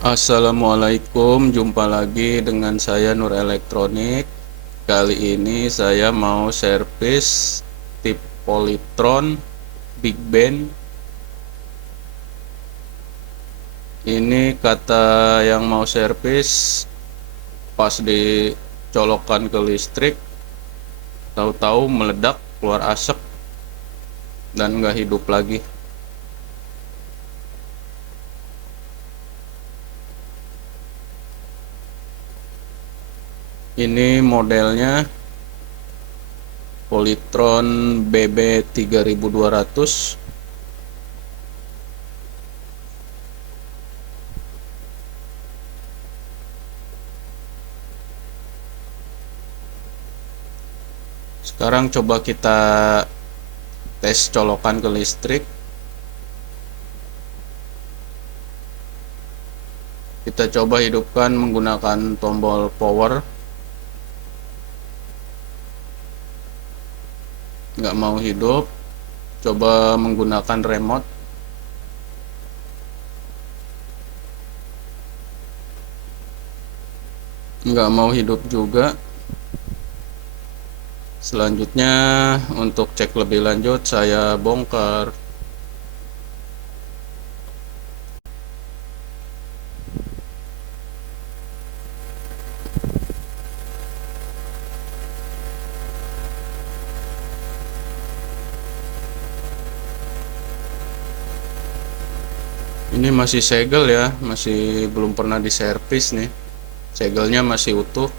Assalamualaikum, jumpa lagi dengan saya Nur Elektronik. Kali ini saya mau servis tip Polytron Big Band. Ini kata yang mau servis, pas dicolokkan ke listrik, tahu-tahu meledak, keluar asap dan nggak hidup lagi. Ini modelnya Polytron BB3200. Sekarang coba kita tes colokan ke listrik. Kita coba hidupkan menggunakan tombol power. Nggak mau hidup. Coba menggunakan remote. Nggak mau hidup juga. Selanjutnya, untuk cek lebih lanjut, saya bongkar. Ini masih segel ya, masih belum pernah diservis nih. Segelnya masih utuh.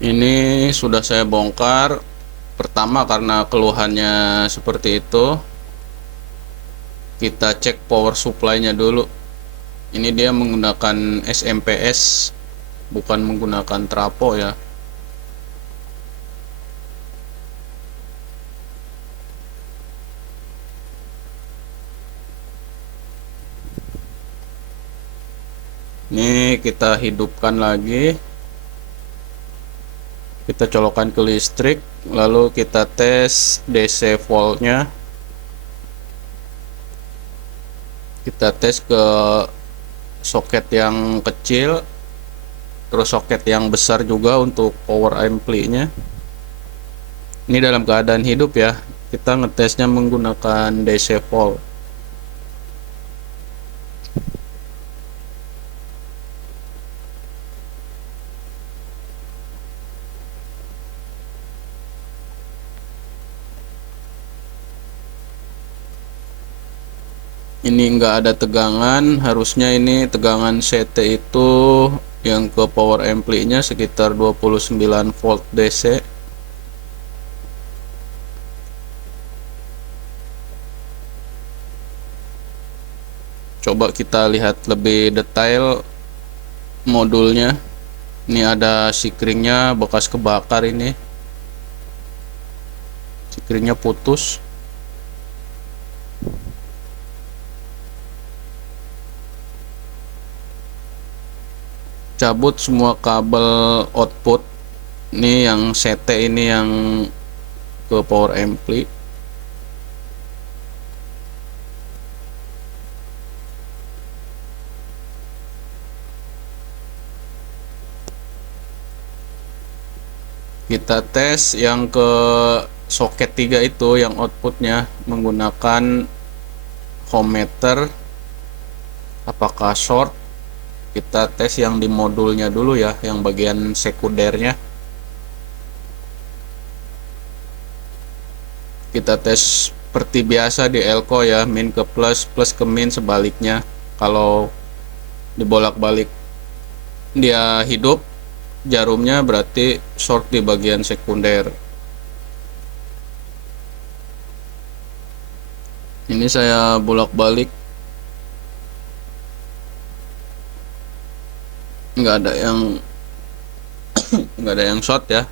Ini sudah saya bongkar. Pertama, karena keluhannya seperti itu, kita cek power supply-nya dulu. Ini dia menggunakan SMPS, bukan menggunakan trapo ya. Ini kita hidupkan lagi. Kita colokkan ke listrik, lalu kita tes DC voltnya. Kita tes ke soket yang kecil, terus soket yang besar juga untuk power ampli-nya. Ini dalam keadaan hidup ya. Kita ngetesnya menggunakan DC volt. Ini enggak ada tegangan, harusnya ini tegangan CT itu yang ke power ampli-nya sekitar 29 volt DC. Coba kita lihat lebih detail modulnya. Ini ada sikringnya bekas kebakar ini. Sikringnya putus. Cabut semua kabel output. Ini yang CT, ini yang ke power ampli. Kita tes yang ke soket 3 itu, yang outputnya menggunakan ohmmeter. Apakah short? Kita tes yang di modulnya dulu ya, yang bagian sekundernya. Kita tes seperti biasa di elko ya, min ke plus, plus ke min, sebaliknya. Kalau dibolak-balik dia hidup jarumnya, berarti short di bagian sekunder. Ini saya bolak-balik. nggak ada yang nggak ada yang short ya.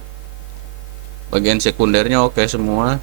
Bagian sekundernya oke semua.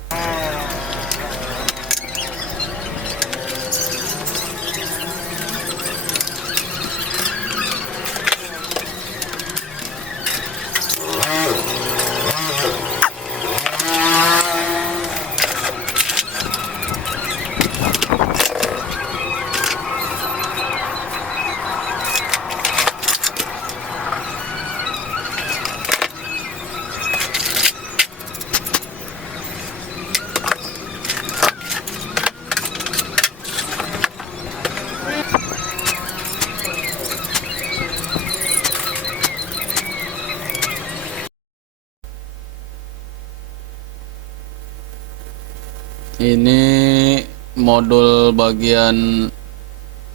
Ini modul bagian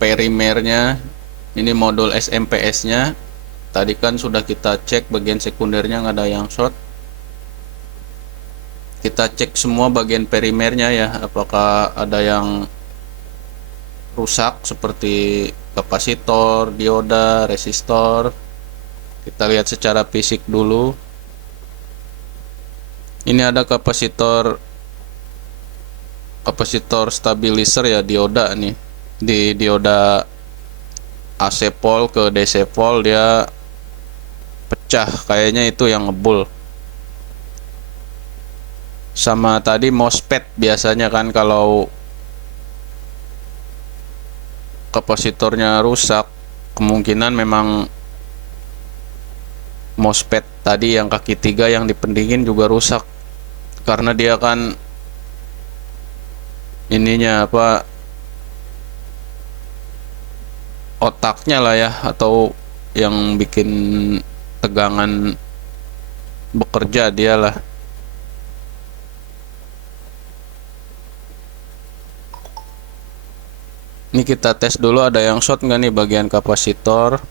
perimernya, ini modul SMPS nya. Tadi kan sudah kita cek bagian sekundernya nggak ada yang short. Kita cek semua bagian perimernya ya, apakah ada yang rusak seperti kapasitor, dioda, resistor. Kita lihat secara fisik dulu. Ini ada kapasitor stabilizer ya, dioda nih. Di dioda AC pol ke DC pol dia pecah, kayaknya itu yang ngebul. Sama tadi MOSFET, biasanya kan kalau kapasitornya rusak kemungkinan memang MOSFET tadi yang kaki 3 yang dipendingin juga rusak, karena dia kan ininya apa, otaknya lah ya, atau yang bikin tegangan bekerja dialah. Ini kita tes dulu ada yang short nggak nih bagian kapasitor.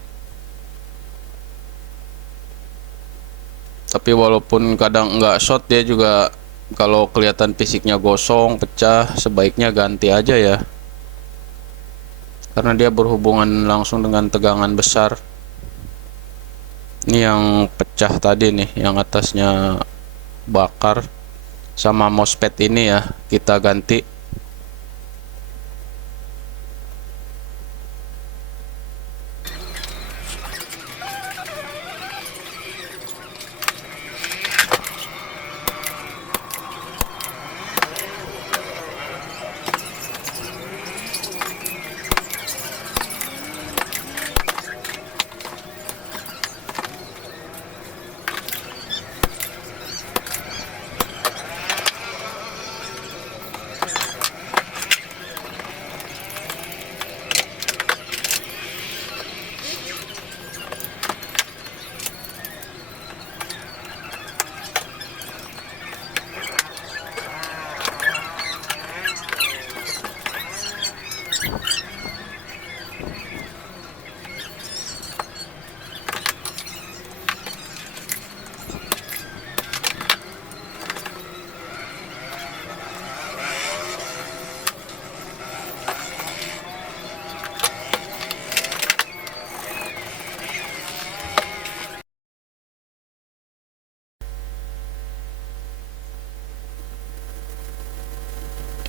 Tapi walaupun kadang nggak short, dia juga kalau kelihatan fisiknya gosong, pecah, sebaiknya ganti aja ya, karena dia berhubungan langsung dengan tegangan besar. Ini yang pecah tadi nih, yang atasnya bakar, sama MOSFET ini ya kita ganti.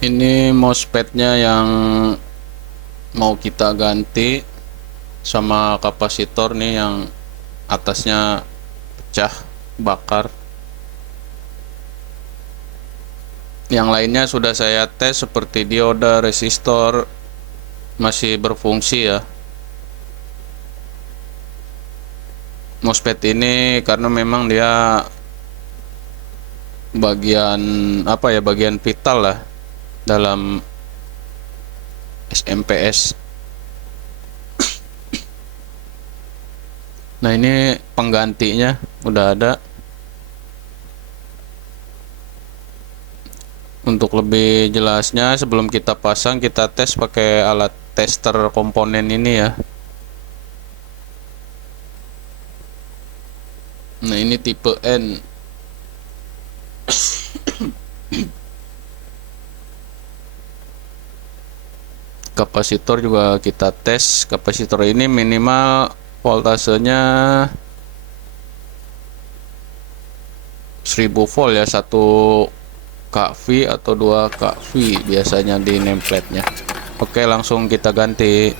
Ini MOSFET-nya yang mau kita ganti, sama kapasitor nih yang atasnya pecah, bakar. Yang lainnya sudah saya tes seperti dioda, resistor masih berfungsi ya. MOSFET ini karena memang dia bagian apa ya, bagian vital lah dalam SMPS. Nah, ini penggantinya udah ada. Untuk lebih jelasnya, sebelum kita pasang, kita tes pakai alat tester komponen ini ya. Nah, ini tipe N. Kapasitor juga kita tes. Kapasitor ini minimal voltasenya 1000 volt ya, 1 kV atau 2 kV biasanya di nameplate nya. Oke, langsung kita ganti.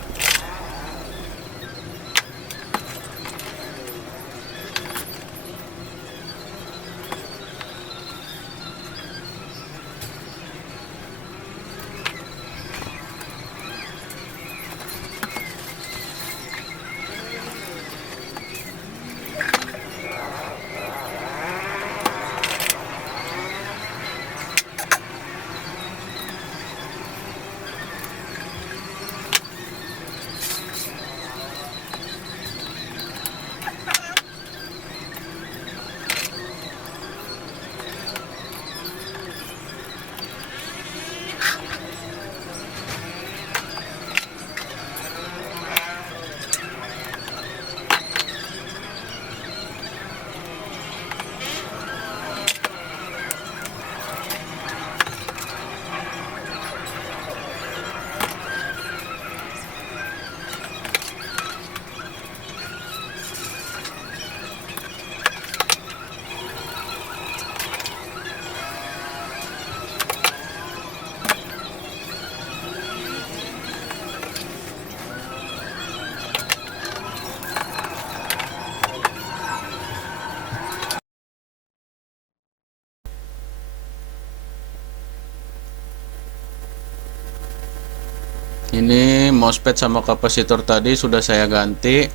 Ini MOSFET sama kapasitor tadi sudah saya ganti.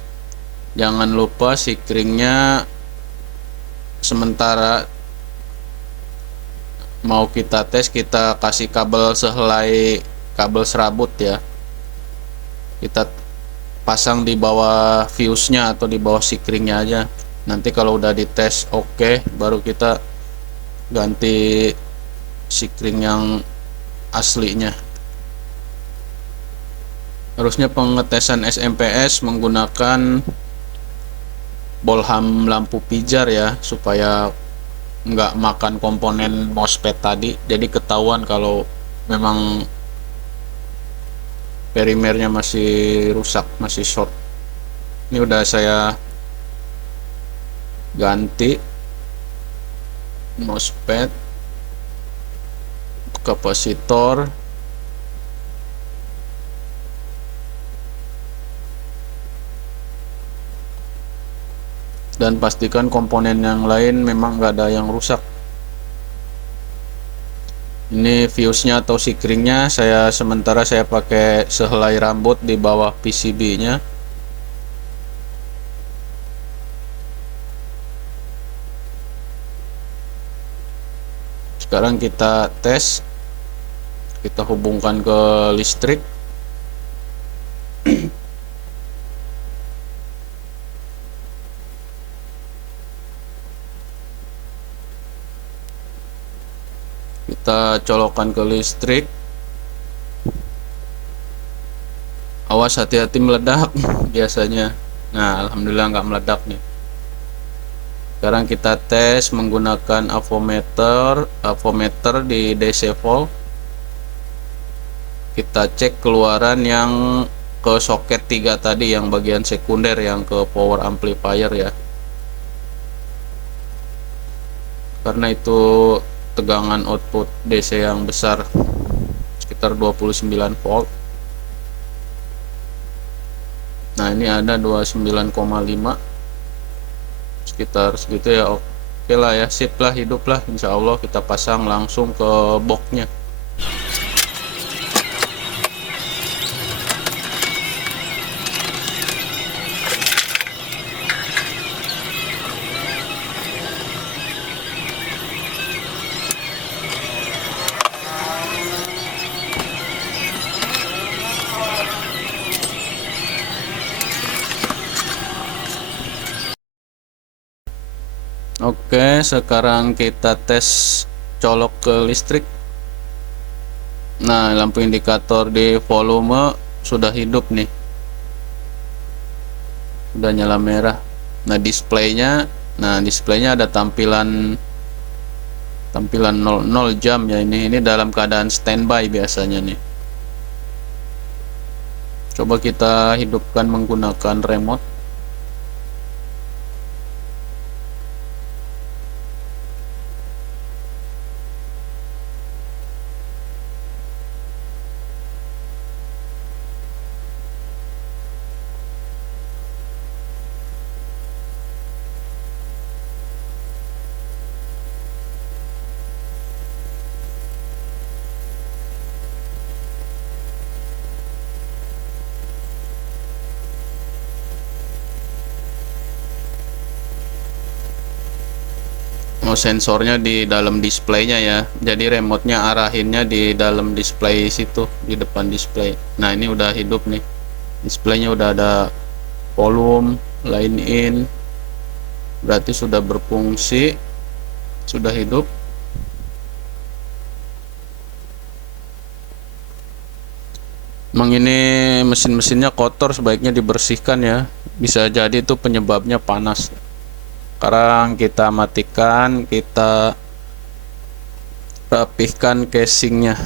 Jangan lupa sikringnya sementara mau kita tes, kita kasih kabel sehelai kabel serabut ya. Kita pasang di bawah fuse-nya atau di bawah sikringnya aja. Nanti kalau udah dites oke, baru kita ganti sikring yang aslinya. Harusnya pengetesan SMPS menggunakan bolham lampu pijar ya, supaya nggak makan komponen MOSFET tadi. Jadi ketahuan kalau memang perimernya masih rusak, masih short. Ini udah saya ganti MOSFET, kapasitor, dan pastikan komponen yang lain memang nggak ada yang rusak. Ini fuse-nya atau sikringnya sementara saya pakai sehelai rambut di bawah PCB-nya. Sekarang kita tes, kita hubungkan ke listrik. Kita colokkan ke listrik. Awas, hati-hati meledak biasanya. Nah, alhamdulillah nggak meledak nih. Sekarang kita tes menggunakan avometer di DC volt. Kita cek keluaran yang ke soket 3 tadi, yang bagian sekunder yang ke power amplifier ya. Karena itu tegangan output DC yang besar, sekitar 29 volt. Nah, ini ada 29,5, sekitar segitu ya. Oke lah ya, sip lah, hidup lah. Insya Allah kita pasang langsung ke boxnya. Oke, sekarang kita tes colok ke listrik. Nah, lampu indikator di volume sudah hidup nih, udah nyala merah. Nah, displaynya ada tampilan 00 jam ya. Ini dalam keadaan standby biasanya nih. Coba kita hidupkan menggunakan remote. Oh, sensornya di dalam displaynya ya, jadi remote-nya arahinnya di dalam display situ, di depan display. Nah, ini udah hidup nih, displaynya udah ada volume, line in, berarti sudah berfungsi, sudah hidup. Emang ini mesin-mesinnya kotor, sebaiknya dibersihkan ya, bisa jadi itu penyebabnya panas. Sekarang kita matikan, kita rapihkan casingnya.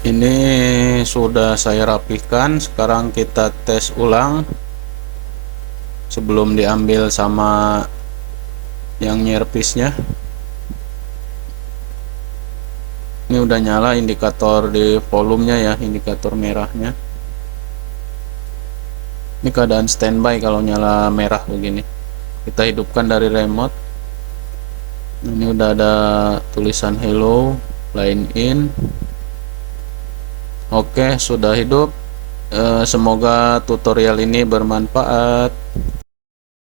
Ini sudah saya rapihkan, sekarang kita tes ulang sebelum diambil sama yang nyerpisnya. Ini udah nyala indikator di volumenya ya, indikator merahnya. Ini keadaan standby kalau nyala merah begini. Kita hidupkan dari remote. Ini udah ada tulisan hello, line in. Oke, sudah hidup. Semoga tutorial ini bermanfaat.